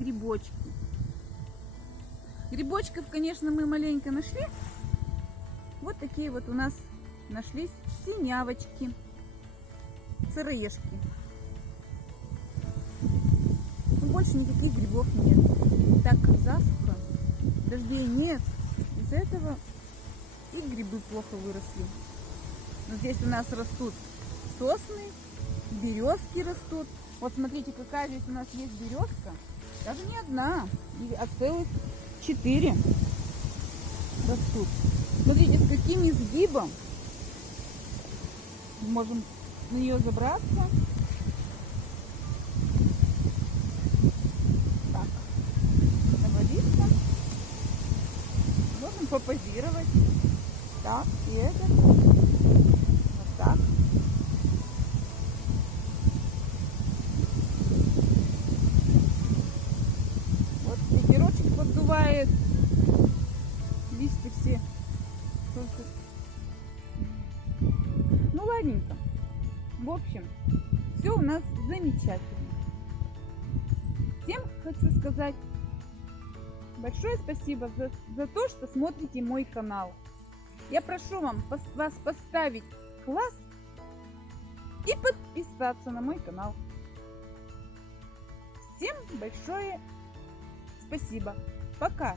грибочки. Грибочков, конечно, мы маленько нашли. Вот такие вот у нас нашлись синявочки, сыроежки. Но больше никаких грибов нет. Так как засуха, дождей нет, из-за этого и грибы плохо выросли. Но здесь у нас растут сосны, березки растут. Вот смотрите, какая здесь у нас есть березка. Даже не одна, а целых 4 растут. Смотрите, с каким изгибом можем на нее забраться. Так, навалиться. Можем попозировать. Так, и это. Вот так. Вот ветерочек поддувает. Листья все. Только... Ну ладненько. В общем, все у нас замечательно. Всем хочу сказать большое спасибо за то, что смотрите мой канал. Я прошу вас поставить класс и подписаться на мой канал. Всем большое спасибо. Пока!